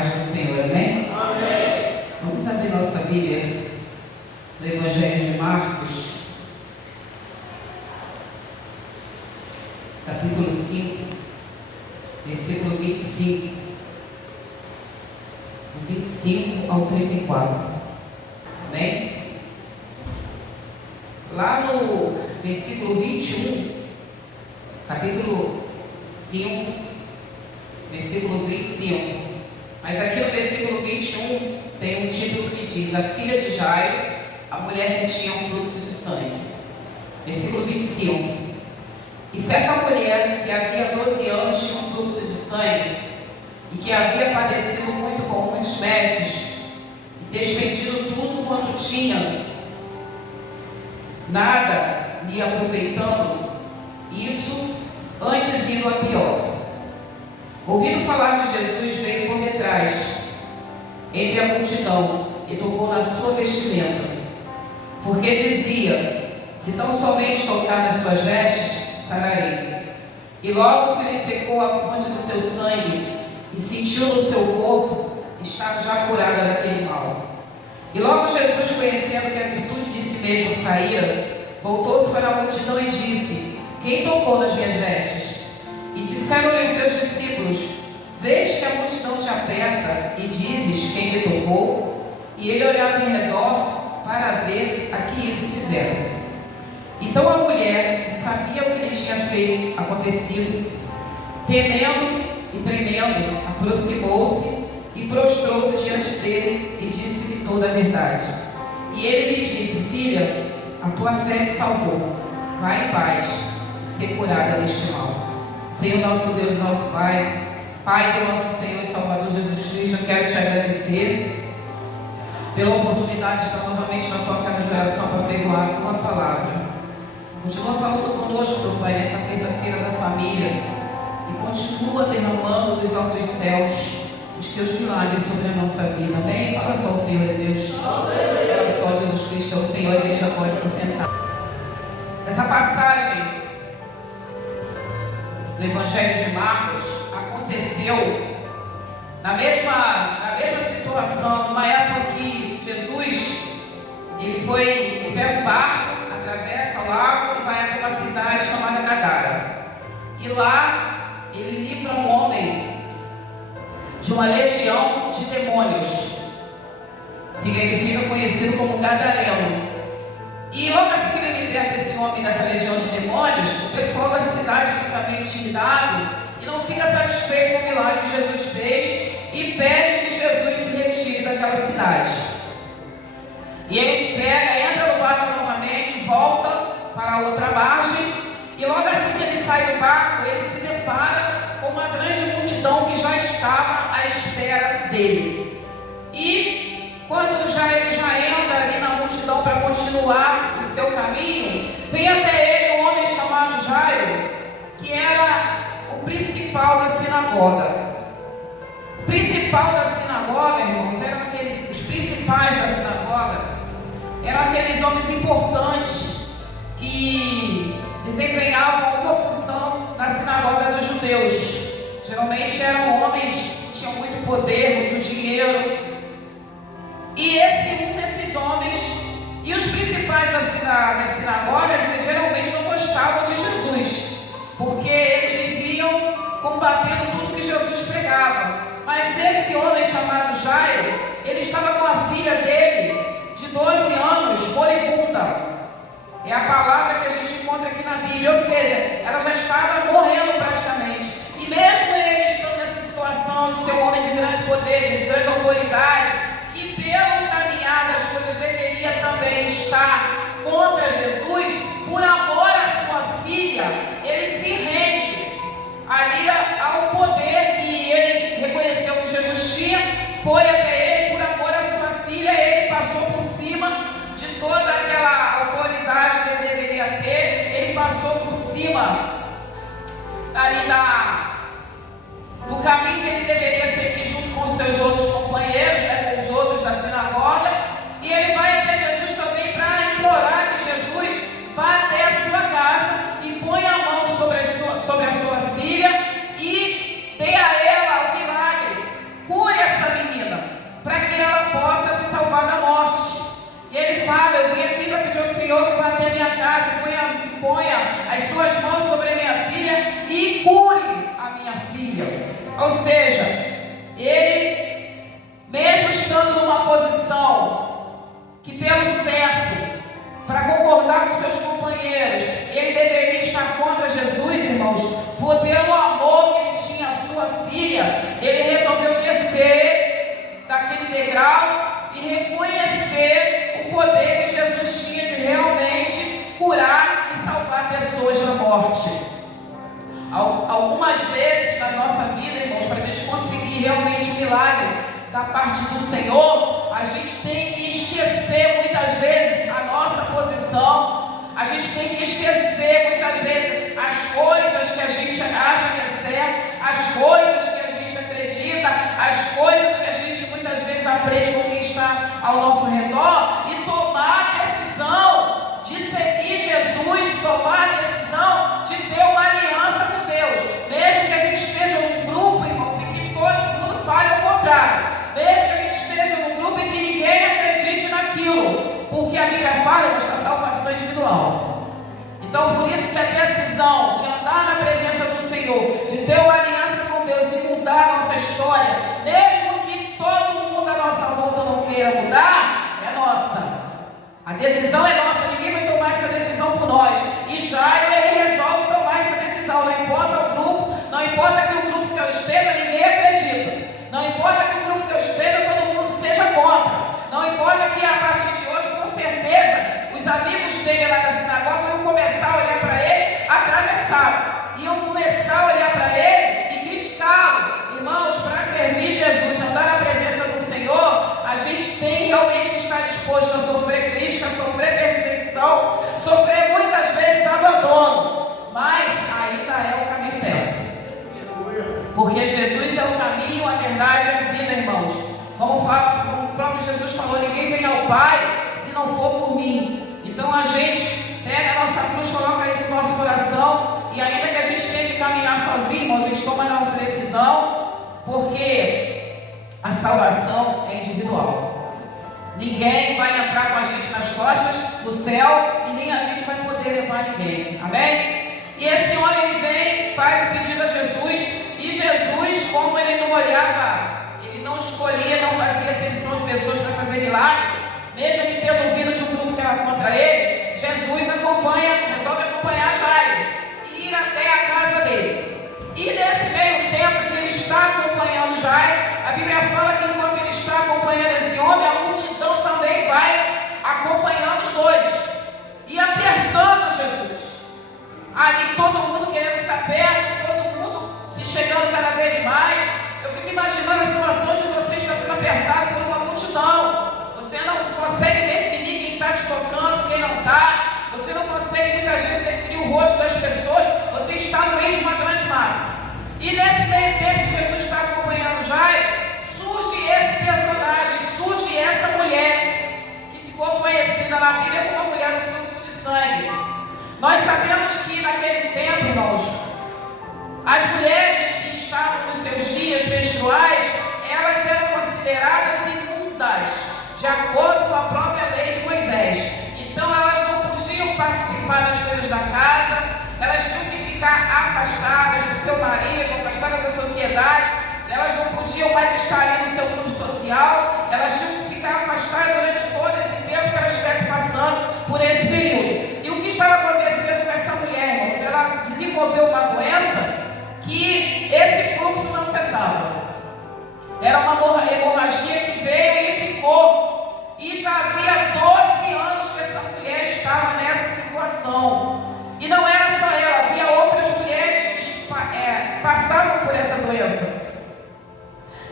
paz do Senhor, amém? Amém. Vamos abrir nossa Bíblia no Evangelho de Marcos, capítulo 5, versículo 25, do 25 ao 34, amém? Lá no versículo 21, capítulo 5, versículo 25, mas aqui no versículo 21 tem um título que diz: a filha de Jairo, a mulher que tinha um fluxo de sangue. Versículo 25: e certa mulher que havia 12 anos tinha um fluxo de sangue e que havia padecido muito com muitos médicos e despendido tudo quanto tinha, nada lhe aproveitando, isso antes indo a pior. Ouvindo falar de Jesus, veio por detrás, entre a multidão, e tocou na sua vestimenta, porque dizia: se tão somente tocar nas suas vestes, sararei. E logo se lhe secou a fonte do seu sangue, e sentiu no seu corpo estar já curada daquele mal. E logo Jesus, conhecendo que a virtude de si mesmo saíra, voltou-se para a multidão e disse: quem tocou nas minhas vestes? E disseram-lhe os seus discípulos: vês que a multidão te aperta e dizes: quem lhe tocou? E ele olhava em redor para ver a que isso fizeram. Então a mulher, que sabia o que lhe tinha acontecido, temendo e tremendo, aproximou-se e prostrou-se diante dele e disse-lhe toda a verdade. E ele lhe disse: filha, a tua fé te salvou, vai em paz e ser curada deste mal. Senhor nosso Deus, nosso Pai, Pai do nosso Senhor e Salvador Jesus Cristo, eu quero te agradecer pela oportunidade de estar novamente na tua casa de oração para pregoar a tua palavra. Continua falando conosco, meu Pai, nessa terça-feira da família, e continua derramando dos altos céus os teus milagres sobre a nossa vida, amém? Fala só: o Senhor é Deus. Fala só: Jesus Cristo é o Senhor. A igreja pode se sentar. Essa passagem do Evangelho de Marcos aconteceu na mesma situação, numa época que Jesus ele pega um barco, atravessa o lago e vai até uma cidade chamada Gadara. E lá ele livra um homem de uma legião de demônios. Ele fica conhecido como Gadareno. E logo assim que ele liberta esse homem dessa legião de demônios, o pessoal da cidade fica meio intimidado e não fica satisfeito com o milagre que Jesus fez e pede que Jesus se retire daquela cidade. E ele entra no barco novamente, volta para a outra margem, e logo assim que ele sai do barco, ele se depara com uma grande multidão que já estava à espera dele. E quando ele já entra ali na multidão para continuar o seu caminho, vem até ele um homem chamado Jairo, que era o principal da sinagoga. O principal da sinagoga, irmãos, eram os principais da sinagoga, eram aqueles homens importantes que desempenhavam alguma função na sinagoga dos judeus. Geralmente eram homens que tinham muito poder, muito dinheiro. E um desses homens, e os principais das sinagogas, geralmente não gostavam de Jesus, porque eles viviam combatendo tudo que Jesus pregava. Mas esse homem chamado Jairo, ele estava com a filha dele, de 12 anos, moribunda. É a palavra que a gente encontra aqui na Bíblia, ou seja, ela já estava morrendo praticamente. E mesmo ele estando nessa situação de ser um homem de grande poder, de grande autoridade, que pelo caminhar das coisas deveria também estar contra Jesus, por amor à sua filha, ele se rende ali ao poder que ele reconheceu que Jesus tinha, foi até ele, por amor à sua filha, ele passou por cima de toda aquela autoridade que ele deveria ter, ele passou por cima ali do caminho que ele deveria seguir junto com os seus outros companheiros, com os outros da sinagoga, e ele vai até Jesus também para implorar que Jesus vá até a sua casa e ponha a mão sobre a sua filha e dê a ela o milagre, cure essa Ou seja, ele, mesmo estando numa posição que pelo certo, para concordar com seus companheiros, ele deveria estar contra Jesus, irmãos, pelo amor que ele tinha à sua filha, ele resolveu descer daquele degrau e reconhecer o poder que Jesus tinha de realmente curar e salvar pessoas da morte. Algumas vezes na nossa vida, irmãos, para a gente conseguir realmente um milagre da parte do Senhor, a gente tem que esquecer muitas vezes a nossa posição, a gente tem que esquecer muitas vezes as coisas que a gente acha que é certo, as coisas que a gente acredita, as coisas que a gente muitas vezes aprende com quem está ao nosso redor e tomar a decisão de seguir Jesus, tomar a decisão de ter uma aliança com Deus, mesmo que a gente esteja num grupo, irmão, e que todo mundo fale ao contrário, mesmo que a gente esteja num grupo e que ninguém acredite naquilo, porque a Bíblia fala da salvação individual. Então, por isso que a decisão de andar na presença do Senhor, de ter uma aliança com Deus e mudar a nossa história, mesmo que todo mundo à nossa volta não queira mudar, é nossa. A decisão é nossa, ninguém vai tomar essa decisão por nós. E Jairo, ele resolve tomar essa decisão, não importa o grupo, não importa que o grupo que eu esteja, ninguém acredita. Não importa que o grupo que eu esteja, todo mundo seja contra. Não importa que a partir de hoje, com certeza, os amigos dele lá da sinagoga iam começar a olhar para ele atravessado. Iam começar a olhar para ele e criticá-lo. Irmãos, para servir Jesus, andar na presença do Senhor, a gente tem realmente que estar disposto a sofrer crítica, sofrer perseguição, sofrer muitas vezes abandono. Mas ainda é o caminho certo. Porque Jesus é o caminho, a verdade e a vida, irmãos. Como o próprio Jesus falou, ninguém vem ao Pai se não for por mim. Então a gente pega a nossa cruz, coloca isso no nosso coração, e ainda que a gente tenha que caminhar sozinho, irmãos, a gente toma a nossa decisão, porque a salvação é individual. Ninguém vai entrar com a gente nas costas no céu e nem a gente vai poder levar ninguém. Amém? E esse homem, ele vem, faz o pedido a Jesus, e Jesus, como ele não olhava, ele não escolhia, não fazia acepção de pessoas para fazer milagre, mesmo ele tendo vindo de um grupo que era contra ele, Jesus resolve acompanhar Jairo e ir até a casa dele. E nesse meio tempo que ele está acompanhando Jairo, a Bíblia fala que enquanto ele está acompanhando esse homem, a multidão também vai acompanhando os dois e apertando Jesus. Ali todo mundo querendo ficar perto, todo mundo se chegando cada vez mais. Eu fico imaginando a situação de você estar sendo apertado por uma multidão. Você não consegue definir quem está te tocando, quem não está. Você não consegue muitas vezes definir o rosto das pessoas. Você está no meio de uma grande massa. E nesse meio tempo que Jesus está acompanhando Jairo, surge esse personagem, surge essa mulher que ficou conhecida na Bíblia como a mulher do fluxo de sangue. Nós sabemos que naquele tempo, irmãos, as mulheres que estavam nos seus dias menstruais, elas eram consideradas imundas, de acordo com a própria lei de Moisés. Então elas não podiam participar das coisas da casa, elas tinham que ficar afastadas do seu marido, afastadas da sociedade, elas não podiam mais estar ali no seu grupo social, elas tinham que ficar afastadas durante todo esse tempo que elas estivessem passando por esse período. E o que estava acontecendo com essa mulher, irmãos? Ela desenvolveu uma doença que esse fluxo não cessava. Era uma hemorragia que veio e ficou. E já havia 12 anos que essa mulher estava nessa situação. E não era só ela, havia outras mulheres que passavam por essa doença.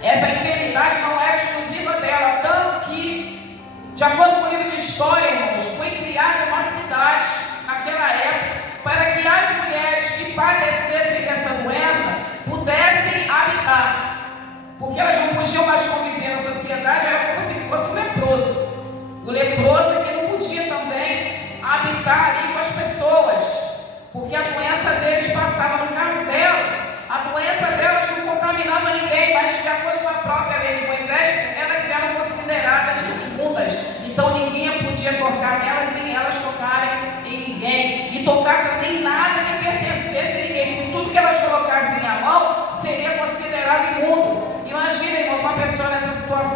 Essa enfermidade não era exclusiva dela, tanto que, de acordo com o livro de história, irmãos, foi criada uma cidade naquela época para que as mulheres que padecessem dessa doença pudessem habitar, porque elas não podiam mais conviver na sociedade, era como se fosse um leproso. O leproso é que não podia também habitar ali com as pessoas, porque a doença deles passava. No caso dela, a doença delas não contaminava ninguém, mas de acordo com a própria lei de Moisés, elas eram consideradas imundas. Então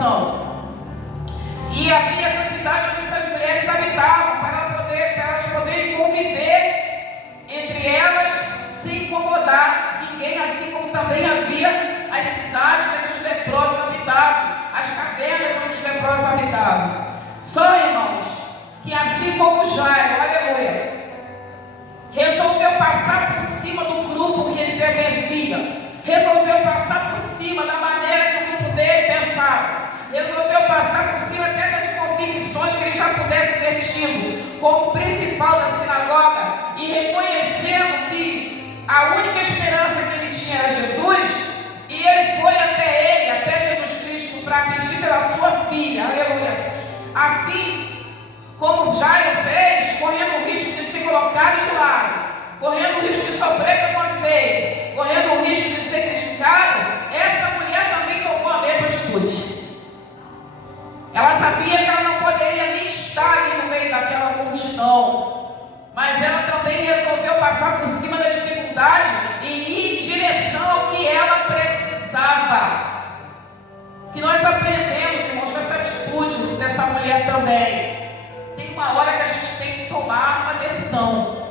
situação. E havia essa cidade onde essas mulheres habitavam, para elas poderem conviver entre elas, sem incomodar ninguém, assim como também havia as cidades onde os leprosos habitavam, as cavernas onde os leprosos habitavam. Só, irmãos, que assim como Jairo, aleluia, resolveu passar por cima do grupo que ele pertencia, resolveu passar por cima da maneira que o grupo dele pensava, resolveu passar por cima até das convicções que ele já pudesse ter tido como principal da sinagoga, e reconhecendo que a única esperança que ele tinha era Jesus, e ele foi até Jesus Cristo, para pedir pela sua filha, aleluia. Assim como Jairo fez, correndo o risco de ser colocado de lado, correndo o risco de sofrer preconceito, correndo o risco de ser criticado, essa mulher também tomou a mesma atitude. Ela sabia que ela não poderia nem estar ali no meio daquela multidão, mas ela também resolveu passar por cima da dificuldade e ir em direção ao que ela precisava. Que nós aprendemos, irmãos, com essa atitude dessa mulher também. Tem uma hora que a gente tem que tomar uma decisão.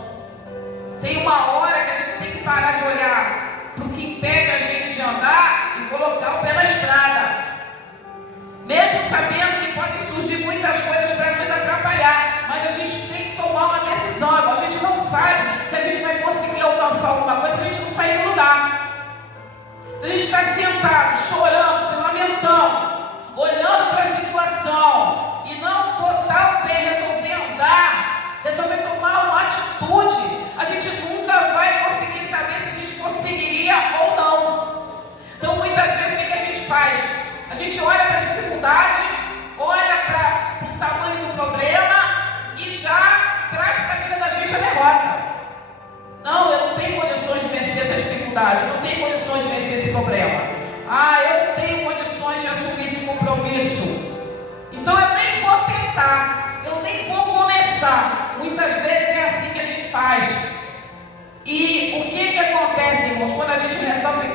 Tem uma hora que a gente tem que parar de olhar para o que impede a gente de andar e colocar o pé na estrada. Mesmo sabendo que podem surgir muitas coisas para nos atrapalhar, mas a gente tem que tomar uma decisão. A gente não sabe se a gente vai conseguir alcançar alguma coisa se a gente não sair do lugar. Se a gente está sentado, chorando, se lamentando, olhando para a situação e não botar o pé, resolver andar, resolver tomar uma atitude, a gente nunca vai conseguir saber se a gente conseguiria ou não. Então, muitas vezes, o que a gente faz? A gente olha para a dificuldade, olha para o tamanho do problema e já traz para a vida da gente a derrota. Não, eu não tenho condições de vencer essa dificuldade, eu não tenho condições de vencer esse problema. Eu não tenho condições de assumir esse compromisso. Então eu nem vou tentar, eu nem vou começar. Muitas vezes é assim que a gente faz. E o que acontece, irmãos, quando a gente resolve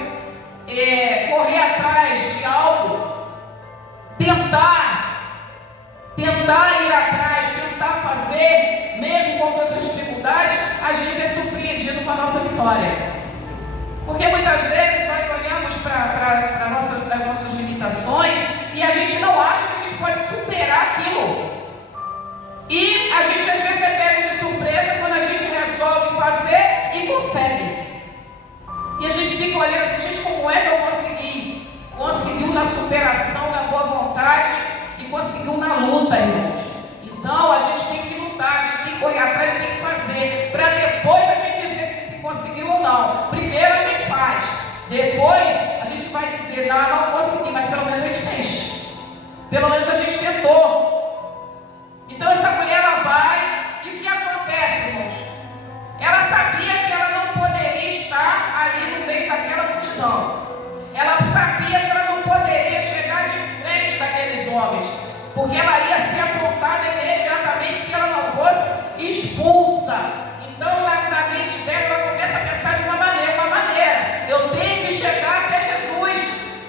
correr atrás de algo, tentar ir atrás, tentar fazer, mesmo com todas as dificuldades, a gente é surpreendido com a nossa vitória. Porque muitas vezes nós olhamos para as nossas limitações e a gente não acha que a gente pode superar aquilo. E a gente às vezes é pego de surpresa quando a gente resolve fazer e consegue. E a gente fica olhando assim, gente, como é que eu consegui? Conseguiu na superação, na boa vontade e conseguiu na luta, irmãos. Então a gente tem que lutar, a gente tem que correr atrás, a gente tem que fazer, para depois a gente dizer se conseguiu ou não. Primeiro a gente faz, depois a gente vai dizer, não consegui, mas pelo menos a gente fez. Pelo menos a gente tentou. Então essa mulher, ela vai, e o que acontece, irmãos? Ela sabia que ela não poderia estar ali no meio daquela multidão. Ela sabia que ela não poderia chegar de frente daqueles homens, porque ela ia ser apontada imediatamente se ela não fosse expulsa. Então na mente dela, ela começa a pensar de uma maneira. Eu tenho que chegar até Jesus,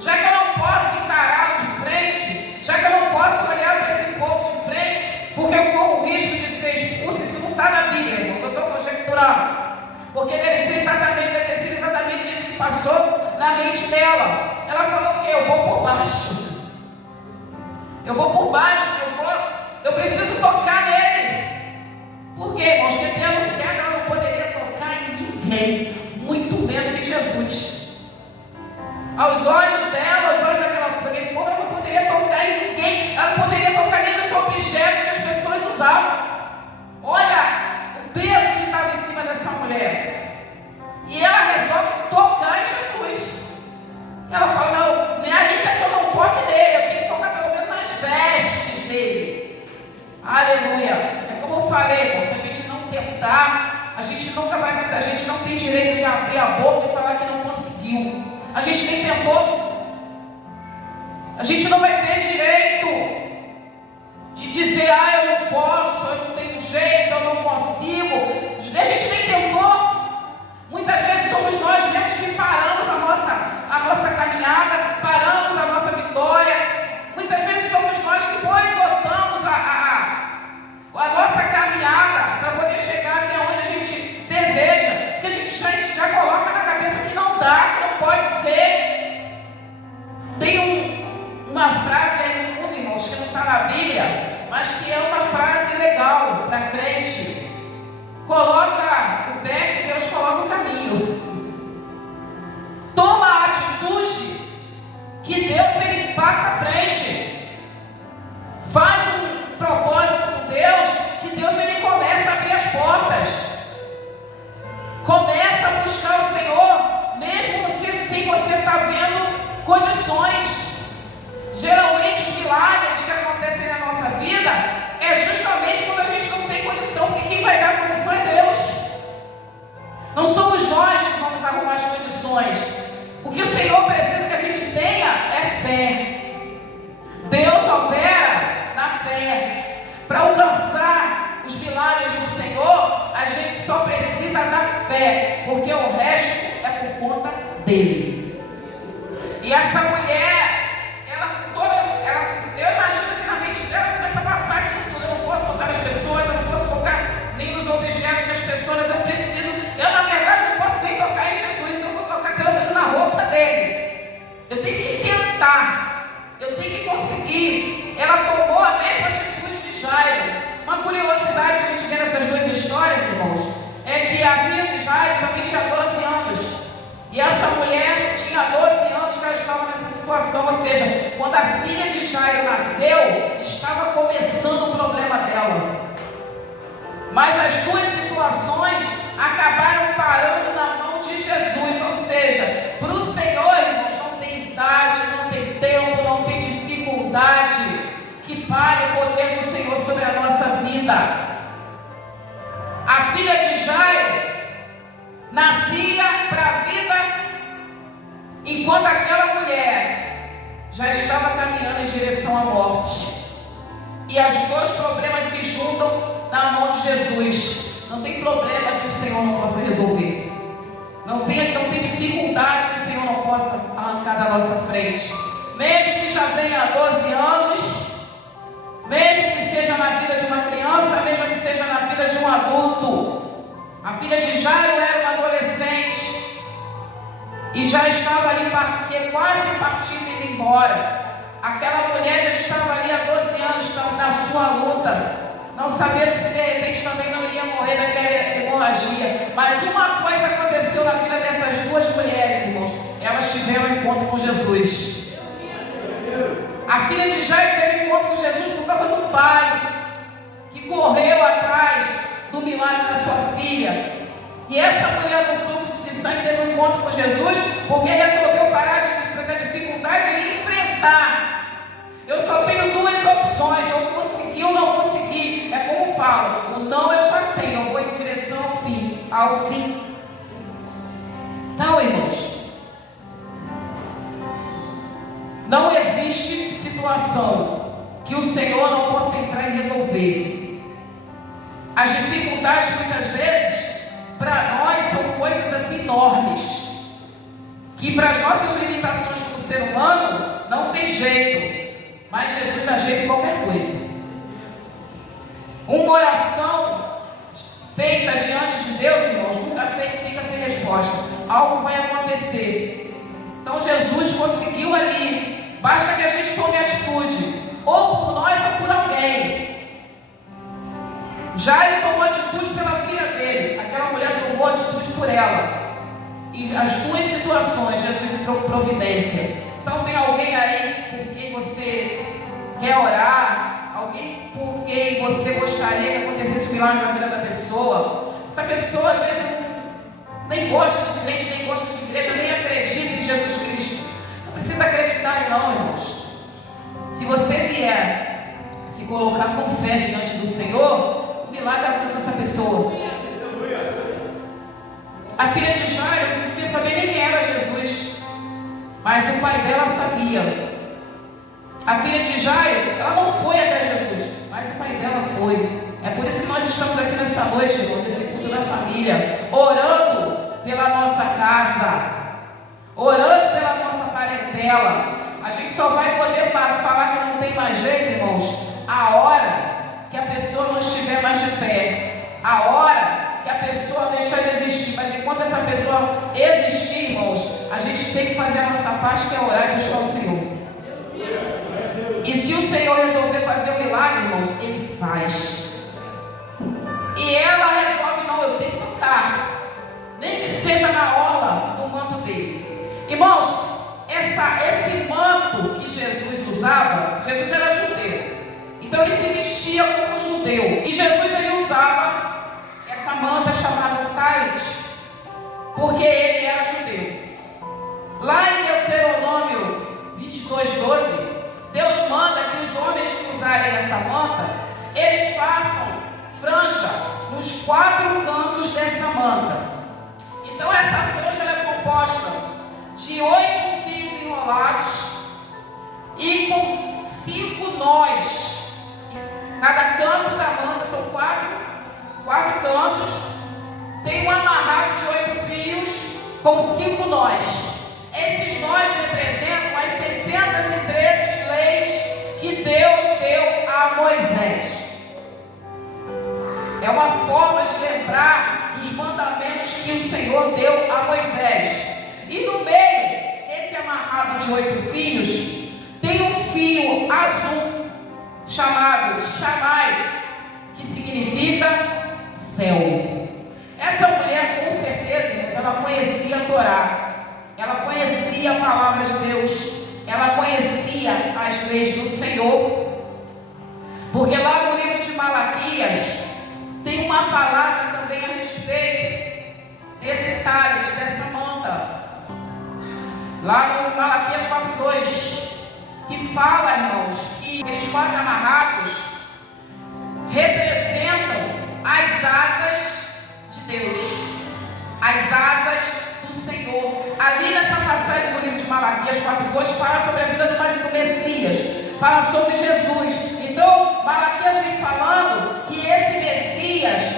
já que eu não posso encará-lo de frente, já que eu não posso olhar para esse povo de frente, porque eu corro o risco de ser expulso. Isso não está na Bíblia, irmãos, eu estou conjecturando. Porque deve ter sido exatamente isso que passou na mente dela. Ela falou o quê? Eu vou por baixo. Eu preciso tocar nele. Por quê, irmãos? Porque tendo certo, ela não poderia tocar em ninguém, muito menos em Jesus. Aos olhos dela, aos olhos daquele povo, ela não poderia tocar em ninguém. Ela não poderia tocar nem nos objetos que as pessoas usavam. Olha o peso que estava em cima dessa mulher. E ela resolve tocar em Jesus. Ela fala, não, nem ainda que eu não toque nele, eu tenho que tocar pelo menos nas vestes dele. Aleluia. É como eu falei, irmão, se a gente não tentar, a gente nunca vai, a gente não tem direito de abrir a boca e falar que não conseguiu. A gente nem tentou. A gente não vai ter direito de dizer, eu não posso, eu não tenho jeito, eu não consigo. A gente nem tentou. Muitas vezes somos nós mesmos que paramos a nossa caminhada, paramos a nossa vitória, que Deus ele passa à frente, faz um propósito com Deus, que Deus ele começa a abrir as portas, começa a buscar o Senhor, mesmo sem você estar vendo condições. Geralmente os milagres que acontecem na nossa vida é justamente quando a gente não tem condição, porque quem vai dar condição é Deus. Não somos nós que vamos arrumar as condições. O que o Senhor precisa que a gente tenha é fé. Deus opera na fé. Para alcançar os milagres do Senhor, a gente só precisa da fé, porque o resto é por conta dele. E essa mulher, eu imagino que na mente dela começa a passar aquilo tudo. Eu não posso tocar nas pessoas, eu não posso tocar nem nos objetos das pessoas, eu preciso. Eu, na verdade, não posso nem tocar em Jesus, então eu vou tocar pelo menos na roupa dele. Eu tenho que tentar, eu tenho que conseguir. Ela tomou a mesma atitude de Jairo. Uma curiosidade que a gente vê nessas duas histórias, irmãos, é que a filha de Jairo também tinha 12 anos. E essa mulher tinha 12 anos que ela estava nessa situação, ou seja, quando a filha de Jairo nasceu, estava começando o problema dela. Mas as duas situações acabaram parando na mão de Jesus, ou seja, para o Senhor, irmãos, não tem idade, não tem tempo, não tem dificuldade que pare o poder do Senhor sobre a nossa vida. A filha de Jairo nascia para a vida, enquanto aquela mulher já estava caminhando em direção à morte. E os dois problemas se juntam na mão de Jesus. Não tem problema que o Senhor não possa resolver. Não tem dificuldade que o Senhor não possa arrancar da nossa frente. Mesmo que já tenha 12 anos, mesmo que seja na vida de uma criança, mesmo que seja na vida de um adulto. A filha de Jairo era uma adolescente e já estava ali quase partindo e indo embora. Aquela mulher já estava ali há 12 anos na sua luta, não sabendo se de repente também não iria morrer daquela hemorragia. Mas uma coisa aconteceu na vida dessas duas mulheres, irmãos. Elas tiveram um encontro com Jesus. A filha de Jairo teve um encontro com Jesus por causa do pai, que correu atrás do milagre da sua filha. E essa mulher do fluxo de sangue teve um encontro com Jesus porque resolveu parar da dificuldade e enfrentar. Eu só tenho duas opções: eu consegui ou não consegui. É como eu falo, o não eu já tenho, eu vou em direção ao fim, ao sim. Então, irmãos, não existe situação que o Senhor não possa entrar e resolver. As dificuldades muitas vezes para nós são coisas assim enormes, que para as nossas limitações como ser humano não tem jeito. Mas Jesus dá jeito em qualquer coisa. Uma oração feita diante de Deus, irmãos, nunca fica sem resposta. Algo vai acontecer. Então Jesus conseguiu ali. Basta que a gente tome atitude, ou por nós ou por alguém. Jairo tomou atitude pela filha dele. Aquela mulher tomou atitude por ela. E as duas situações, Jesus entrou com providência. Então tem alguém aí por quem você quer orar, alguém por quem você gostaria que acontecesse um milagre na vida da pessoa. Essa pessoa às vezes nem gosta de crente, nem gosta de igreja, nem acredita em Jesus Cristo. Não precisa acreditar não, irmãos. Se você vier se colocar com fé diante do Senhor, o milagre alcança essa pessoa. A filha de Jairo não sabia saber nem quem era Jesus, mas o pai dela sabia. A filha de Jairo, ela não foi até Jesus, mas o pai dela foi. É por isso que nós estamos aqui nessa noite, irmão, nesse culto da família, orando pela nossa casa, orando pela nossa parentela. A gente só vai poder falar que não tem mais jeito, irmãos, a hora que a pessoa não estiver mais de pé, a hora que a pessoa deixar de existir. Mas enquanto essa pessoa existir, irmãos, a gente tem que fazer a nossa parte, que é orar e buscar o Senhor. E se o Senhor resolver fazer o milagre, irmãos, Ele faz. E ela resolve, não, eu tenho que tocar, nem que seja na orla do manto dele. Irmãos, esse manto vestia como judeu. E Jesus ele usava essa manta chamada talit, porque ele era judeu. Lá em Deuteronômio 22:12, Deus manda que os homens que usarem essa manta, eles façam franja nos 4 cantos dessa manta. Então essa franja ela é composta de 8 fios enrolados e com 5 nós. Cada canto da manta são 4 cantos. Tem um amarrado de 8 fios com 5 nós. Esses nós representam as 613 leis que Deus deu a Moisés. É uma forma de lembrar dos mandamentos que o Senhor deu a Moisés. E no meio desse amarrado de 8 fios, tem um fio azul chamado Shammai, que significa céu. Essa mulher, com certeza, irmãos, ela conhecia a Torá. Ela conhecia a palavra de Deus. Ela conhecia as leis do Senhor. Porque lá no livro de Malaquias tem uma palavra também a respeito desse talit, dessa manta. Lá no Malaquias 4:2, que fala, irmãos, que aqueles 4 amarrados representam as asas de Deus, as asas do Senhor. Ali nessa passagem do livro de Malaquias 4:2 fala sobre a vida do Messias, fala sobre Jesus. Então Malaquias vem falando que esse Messias,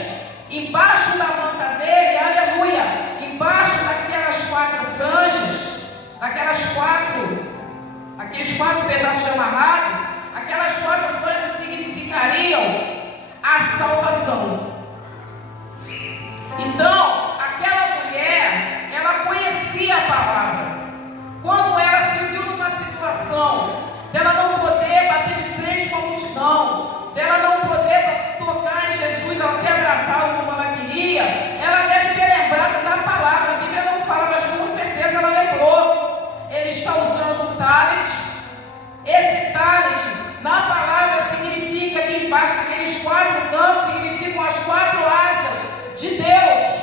embaixo da manta dele, aleluia, embaixo daquelas 4 franjas, aqueles 4 pedaços de amarrado, aquelas 4 franjas significariam a salvação. Então, aquela mulher, ela conhecia a palavra. Quando ela se viu numa situação dela não poder bater de frente com a multidão, dela não poder tocar em Jesus, ela até abraçá-lo como ela queria, ela deve ter lembrado da palavra. A Bíblia não fala, mas com certeza ela lembrou. Ele está usando o talit. Esse talit, na palavra, significa que embaixo daqueles 4 cantos, significam as 4 asas de Deus.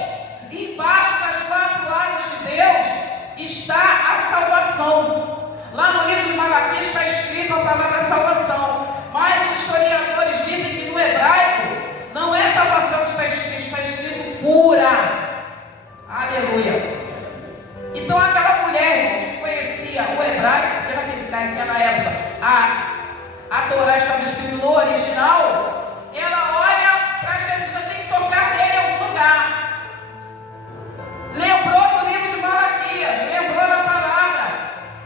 Embaixo das 4 asas de Deus está a salvação. Lá no livro de Malaquias está escrito a palavra salvação, mas os historiadores dizem que no hebraico não é salvação que está escrito cura. Aleluia. Então aquela mulher, irmãos, que conhecia o hebraico, porque naquela época a Torá estava escrita no original, ela olha para Jesus, ela tem que tocar nele em algum lugar. Lembrou do livro de Malaquias, lembrou da palavra.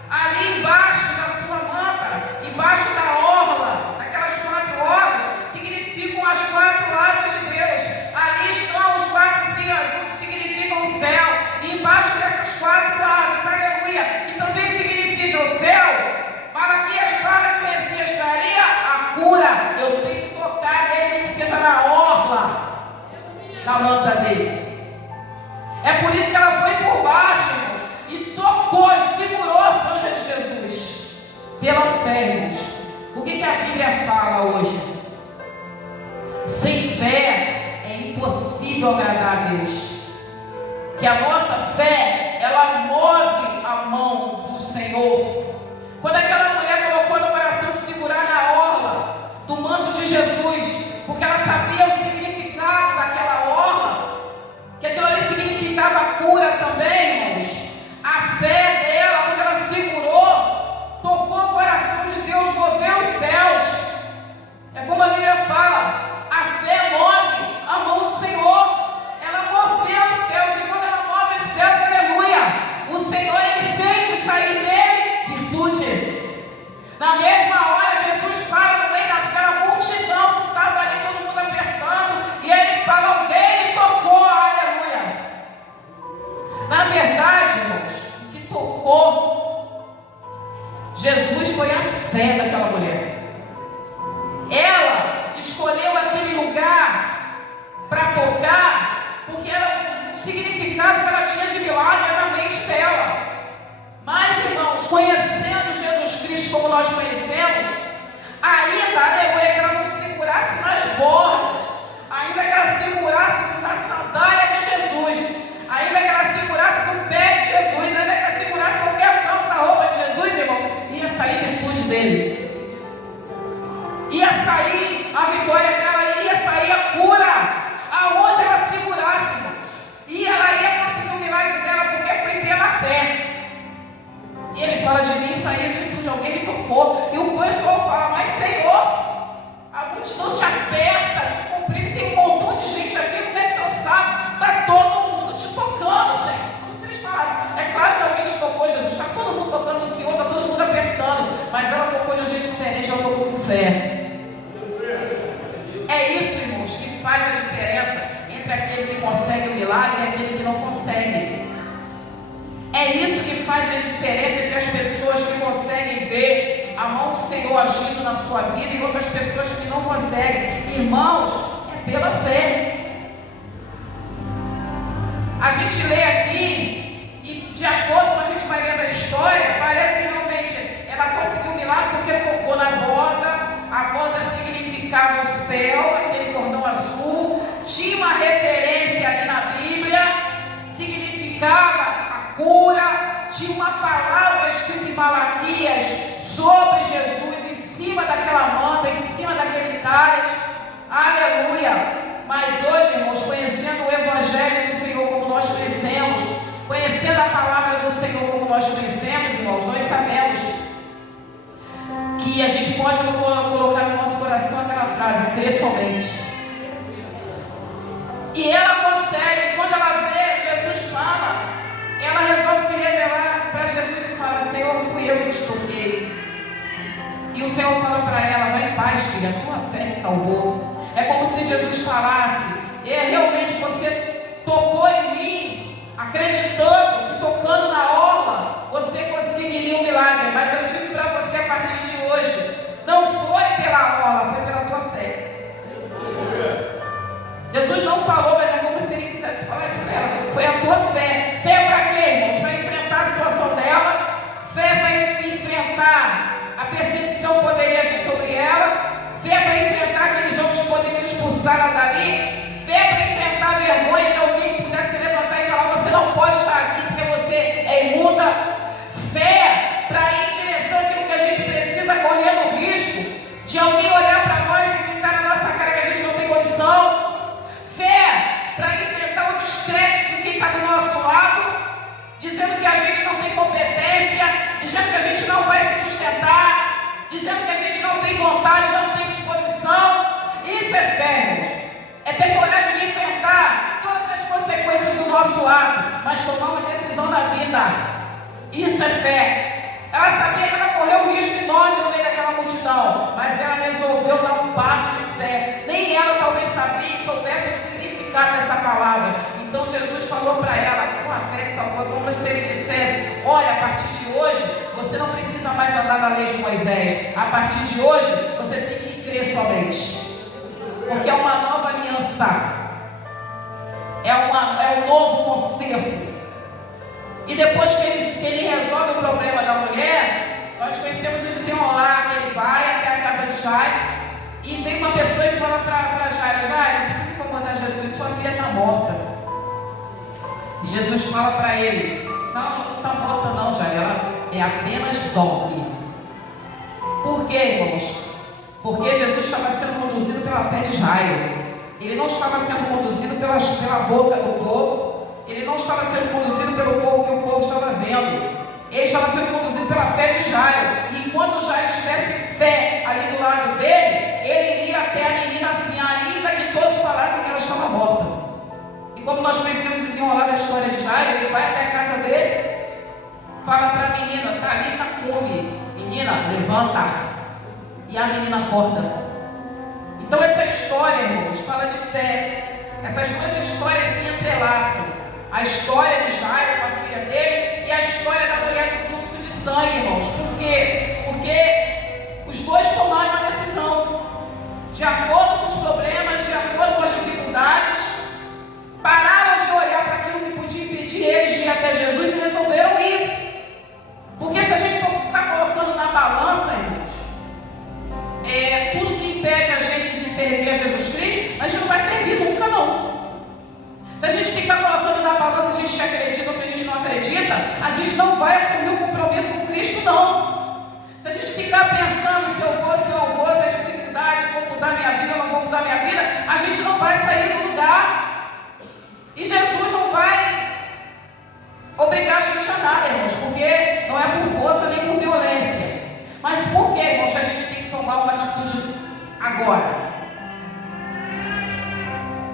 Ali embaixo da sua manta, embaixo da orla, daquelas 4 orlas, significam as 4 asas de Deus. Ali estão os 4 fios azuis, que significam o céu. E embaixo dessas 4 asas, aleluia, e também significa o céu. Malaquias fala que o Messias estaria a cura. Eu tenho que tocar nele, nem que seja na orla, na manta dele. É por isso que ela foi por baixo, irmãos, e tocou e segurou a franja de Jesus. Pela fé, irmãos. O que a Bíblia fala hoje? Sem fé é impossível agradar a Deus. Que a nossa fé, ela move a mão do Senhor. Quando aquela mulher colocou no coração de segurar na orla do manto de Jesus, porque ela sabia o significado daquela orla, que aquilo ali significava cura também, irmãos. A fé dela, quando ela segurou, tocou o coração de Deus, moveu os céus. É como a Bíblia fala, a fé move a mão do Senhor. Ela moveu os céus, e quando ela move os céus, aleluia, o Senhor, ele sente sair dele virtude. Na mesma hora, Jesus fala no meio daquela multidão que estava ali, todo mundo apertando, e ele fala, alguém me tocou, aleluia. Na verdade, irmãos, o que tocou Jesus foi a fé daquela mulher. Ela escolheu aquele lugar para tocar, porque era o significado que ela tinha de milagre na mente dela. Mas, irmãos, conhecendo Jesus Cristo como nós conhecemos, ainda, aleluia, que ela não segurava diferença entre as pessoas que conseguem ver a mão do Senhor agindo na sua vida e outras pessoas que não conseguem. Irmãos, é pela fé. A gente lê aqui e, de acordo com a gente vai lendo a história, parece que realmente ela conseguiu um milagre porque tocou na borda. A borda significava o céu, aquele cordão azul. Tinha uma referência ali na Bíblia, significava a cura. Tinha uma palavra escrita em Malaquias sobre Jesus, em cima daquela manta, em cima daquele cálice. Aleluia! Mas hoje, irmãos, conhecendo o Evangelho do Senhor como nós conhecemos, conhecendo a palavra do Senhor como nós conhecemos, irmãos, nós sabemos que a gente pode colocar no nosso coração aquela frase: crê somente. E ela consegue, quando ela vê Jesus fala, ela resolve se revelar para Jesus e fala: Senhor, fui eu que te toquei. E o Senhor fala para ela: vai em paz, filha, a tua fé te salvou. É como se Jesus falasse: realmente você tocou em mim, acreditando que tocando na orla você conseguiria um milagre. Mas eu digo para você a partir de hoje: não foi pela orla, foi pela tua fé. Jesus não falou, mas é como se ele quisesse falar isso para ela: foi a tua fé. Fé para quê, irmãos? Para enfrentar a situação dela, fé para enfrentar a perseguição que poderia vir sobre ela, fé para enfrentar aqueles homens que poderiam expulsar ela dali, fé para enfrentar a vergonha de alguém que pudesse levantar e falar: você não pode estar aqui porque você é imunda. Fé para ir em direção àquilo que a gente precisa, correndo o risco de alguém olhar para nós e gritar na nossa cara que a gente não tem condição. Fé para enfrentar o descrédito de quem está do nosso lado, dizendo que a gente não tem competência, dizendo que a gente não vai se sustentar, dizendo que a gente não tem vontade, não tem disposição. Isso é fé, irmãos. É ter coragem de enfrentar todas as consequências do nosso ato, mas tomar uma decisão na vida. Isso é fé. Ela sabia que ela correu um risco enorme no meio daquela multidão, mas ela resolveu dar um passo de fé. Nem ela talvez sabia e soubesse o significado dessa palavra. Então Jesus falou para ela, com a fé que salvou, como se ele dissesse: olha, a partir de hoje você não precisa mais andar na lei de Moisés. A partir de hoje você tem que crer somente, porque é uma nova aliança, é um novo concerto. E depois que ele resolve o problema da mulher, nós conhecemos o desenrolar, que ele vai até a casa de Jairo, e vem uma pessoa e fala para Jairo: Jairo, não precisa incomodar Jesus, sua filha está morta. E Jesus fala para ele: não está morta não, Jairo, ela é apenas dorme. Por quê, irmãos? Porque Jesus estava sendo conduzido pela fé de Jairo. Ele não estava sendo conduzido pela boca do povo. Ele não estava sendo conduzido pelo povo que o povo estava vendo. Ele estava sendo conduzido pela fé de Jairo. E enquanto Jairo tivesse fé ali do lado dele, ele iria até a menina assim, ainda que todos falassem que ela estava morta. E como nós conhecemos o desenrolar da história de Jairo, ele vai até a casa dele, fala para a menina: Talita come, menina, levanta. E a menina acorda. Então essa história, irmãos, fala de fé. Essas duas histórias se entrelaçam. A história de Jairo com a filha dele e a história da mulher do fluxo de sangue, irmãos. Por quê? Porque os dois tomaram uma decisão de acordo com os problemas, de acordo com as dificuldades, pararam de olhar para aquilo que podia impedir eles de ir até Jesus e resolveram ir. Porque se a gente for ficar colocando na balança, irmãos, tudo que impede a gente de servir a Jesus Cristo, a gente não vai servir nunca, não. Se a gente ficar colocando na balança se a gente acredita ou se a gente não acredita, a gente não vai assumir o compromisso com Cristo, não. Se a gente ficar pensando se eu vou, se eu não vou, se é dificuldade, vou mudar minha vida ou não vou mudar minha vida, a gente não vai sair do lugar. E Jesus não vai obrigar a gente a nada, irmãos, porque não é por força nem por violência. Mas por que, irmãos, a gente tem que tomar uma atitude agora?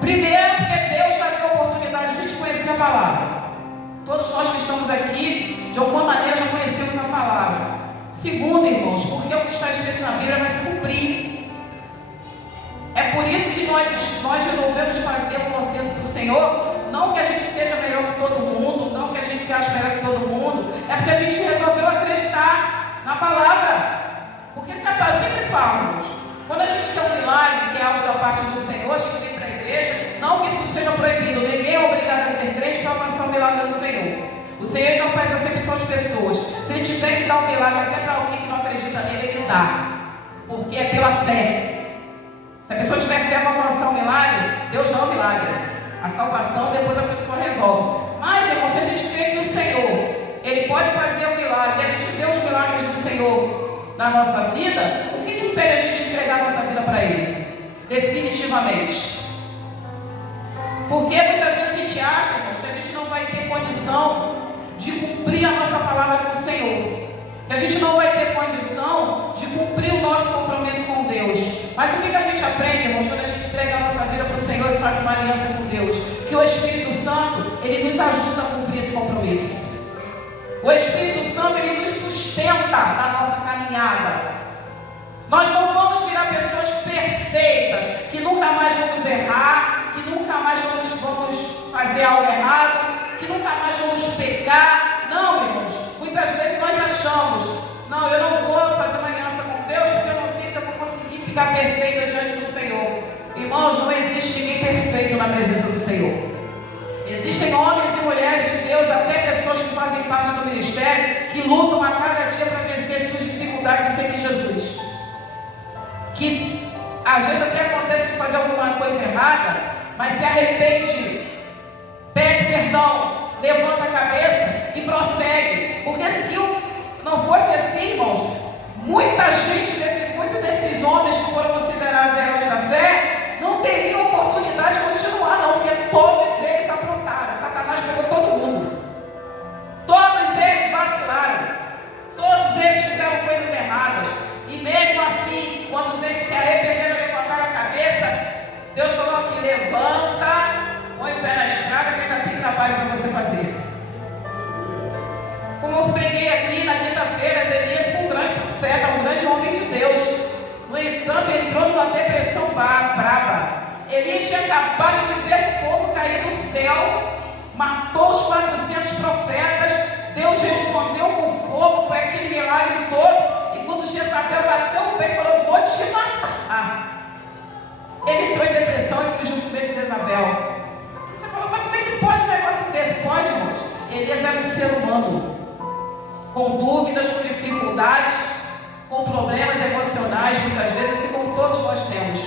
Primeiro, porque Deus já deu a oportunidade de a gente conhecer a palavra. Todos nós que estamos aqui, de alguma maneira, já conhecemos a palavra. Segundo, irmãos, porque o que está escrito na Bíblia vai se cumprir. É por isso que nós resolvemos fazer um concerto para o Senhor. Não que a gente seja melhor que todo mundo, não que a gente se ache melhor que todo mundo. É porque a gente resolveu falo, irmãos. Quando a gente quer um milagre, que é algo da parte do Senhor, a gente vem para a igreja, não que isso seja proibido, ninguém é obrigado a ser crente para alcançar o milagre do Senhor. O Senhor não faz acepção de pessoas. Se Ele tiver que dar um milagre até para alguém que não acredita nele, Ele dá. Porque é pela fé. Se a pessoa tiver fé para alcançar um milagre, Deus dá um milagre. A salvação depois a pessoa resolve. Mas, irmão, se a gente crê que o Senhor, Ele pode fazer um milagre, e a gente vê os milagres do Senhor na nossa vida, o que impede a gente entregar a nossa vida para Ele? Definitivamente. Porque muitas vezes a gente acha, irmãos, que a gente não vai ter condição de cumprir a nossa palavra com o Senhor, que a gente não vai ter condição de cumprir o nosso compromisso com Deus. Mas o que a gente aprende, irmãos, quando a gente entrega a nossa vida para o Senhor e faz uma aliança com Deus? Que o Espírito Santo, Ele nos ajuda a cumprir esse compromisso. O Espírito Santo, Ele nos sustenta na nossa caminhada. Nós não vamos virar pessoas perfeitas, que nunca mais vamos errar, que nunca mais vamos fazer algo errado, que nunca mais vamos pecar. Não, irmãos. Muitas vezes nós achamos, não, eu não vou fazer uma aliança com Deus, porque eu não sei se eu vou conseguir ficar perfeita diante do Senhor. Irmãos, não existe ninguém perfeito na presença do Senhor. Existem homens e mulheres de Deus, até pessoas que fazem parte do ministério, que lutam a cada dia para vencer suas dificuldades e seguir Jesus. Que às vezes até acontece de fazer alguma coisa errada, mas se arrepende, pede perdão, levanta a cabeça e prossegue. Porque se não fosse assim, irmãos, muitos desses homens que foram considerados heróis da fé não teriam oportunidade de continuar, não, porque todos eles aprontaram. Satanás pegou todo mundo. Todos eles vacilaram. Todos eles fizeram coisas erradas. E mesmo assim, quando eles se arrependeram e levantaram a cabeça, Deus falou aqui: levanta, põe o pé na estrada, que ainda tem trabalho para você fazer. Como eu preguei aqui na quinta-feira, Elias foi um grande profeta, um grande homem de Deus. No entanto, entrou numa depressão braba. Elias tinha acabado de ver fogo cair do céu, matou os 400 profetas. Deus respondeu com fogo, foi aquele milagre todo. E quando Jezabel bateu o pé e falou: vou te matar, ele entrou em depressão e fugiu com medo de Jezabel. Você falou: mas como é que pode um negócio desse? Pode, irmãos. Elias era um ser humano, com dúvidas, com dificuldades, com problemas emocionais, muitas vezes, assim como todos nós temos.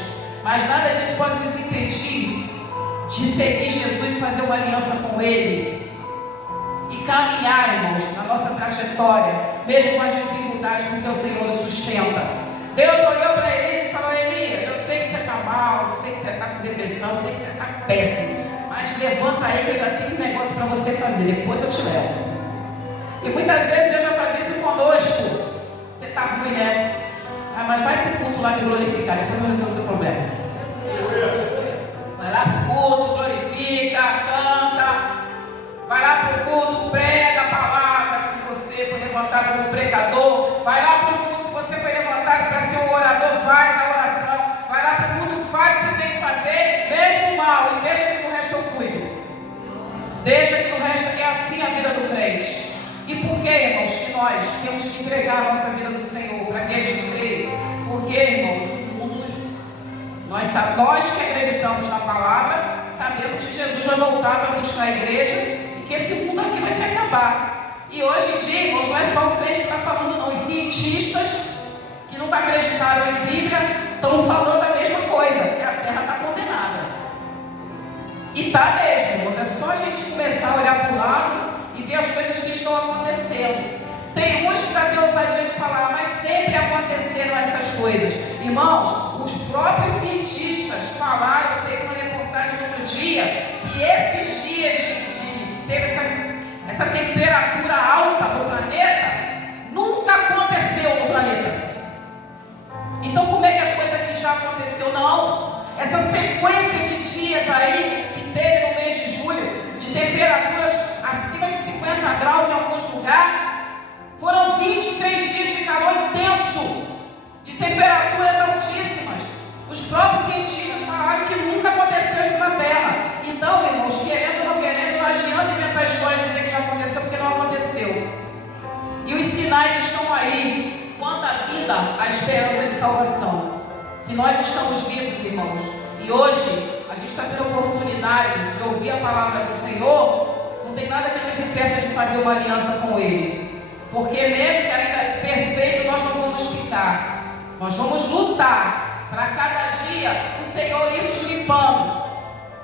Mas nada disso pode nos impedir de seguir Jesus, fazer uma aliança com Ele e caminhar, irmãos, na nossa trajetória, mesmo com as dificuldades, porque o Senhor nos sustenta. Deus olhou para Elias e falou: Elias, eu sei que você está mal, eu sei que você está com depressão, eu sei que você está péssimo, mas levanta aí que eu ainda tenho um negócio para você fazer, depois eu te levo. E muitas vezes Deus vai fazer isso conosco. Você está ruim, né? Ah, mas vai para o culto lá me glorificar, depois eu resolvo o teu problema. Vai lá para o culto, glorifica, canta. Vai lá para o culto, prega a palavra. Se você foi levantado como pregador, vai lá para o culto. Se você foi levantado para ser um orador, faz a oração. Vai lá para o culto, faz o que tem que fazer, mesmo mal, e deixa que o resto eu cuido. Deixa que o resto, é assim a vida do crente. E por que, irmãos, que nós temos que entregar a nossa vida do Senhor para aqueles que creem? Porque, irmãos, nós que acreditamos na palavra, sabemos que Jesus vai voltar para buscar a igreja e que esse mundo aqui vai se acabar. E hoje em dia, irmãos, não é só o crente que está falando, não. Os cientistas que nunca acreditaram em Bíblia estão falando a mesma coisa, que a terra está condenada. E está mesmo, irmãos. É só a gente começar a olhar para o lado e ver as coisas que estão acontecendo. Tem uns que já tem ousadia de falar, mas sempre aconteceram essas coisas. Irmãos, os próprios cientistas falaram, teve uma reportagem no outro dia, que esses dias que teve essa temperatura alta no planeta, nunca aconteceu no planeta. Então como é que a coisa que já aconteceu? Não. Essa sequência de dias aí, que teve no mês de julho, de temperaturas acima de 50 graus em alguns lugares, foram 23 dias de calor intenso, de temperaturas altíssimas. Os próprios cientistas falaram que nunca aconteceu isso na Terra. Então, irmãos, querendo ou não querendo, não adianta inventar história e dizer que já aconteceu, porque não aconteceu. E os sinais estão aí. enquanto há vida, há esperança de salvação. Se nós estamos vivos, irmãos, e hoje a gente está tendo a oportunidade de ouvir a palavra do Senhor, não tem nada que nos impeça de fazer uma aliança com Ele. Porque mesmo que ainda perfeito, nós não vamos ficar. Nós vamos lutar para cada dia o Senhor ir nos limpando.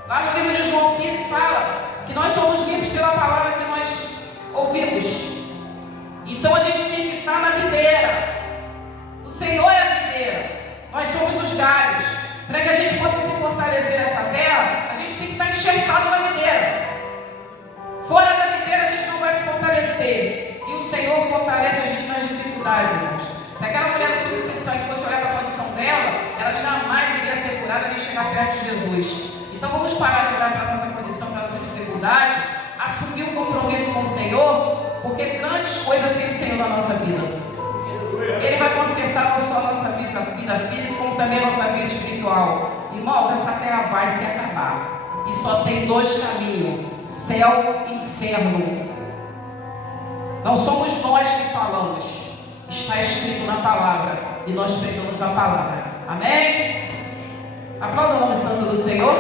Lá no livro de João 15 fala que nós somos limpos pela palavra que nós ouvimos. Então a gente tem que estar na videira. O Senhor é a videira. Nós somos os galhos. Para que a gente possa se fortalecer nessa terra, a gente tem que estar enxertado na videira. Fora da videira a gente não vai se fortalecer. E o Senhor fortalece a gente nas dificuldades, irmãos. Se aquela mulher do fluxo de sangue fosse olhar para a condição dela, ela jamais iria ser curada nem chegar perto de Jesus. Então vamos parar de olhar para a nossa condição, para a nossa dificuldade, assumir um compromisso com o Senhor, porque grandes coisas tem o Senhor na nossa vida. Ele vai consertar não só a nossa vida física, como também a nossa vida espiritual. Irmãos, essa terra vai se acabar. E só tem dois caminhos: céu e inferno. Não somos nós que falamos. Está escrito na palavra. E nós pregamos a palavra. Amém? Aplauda o nome santo do Senhor.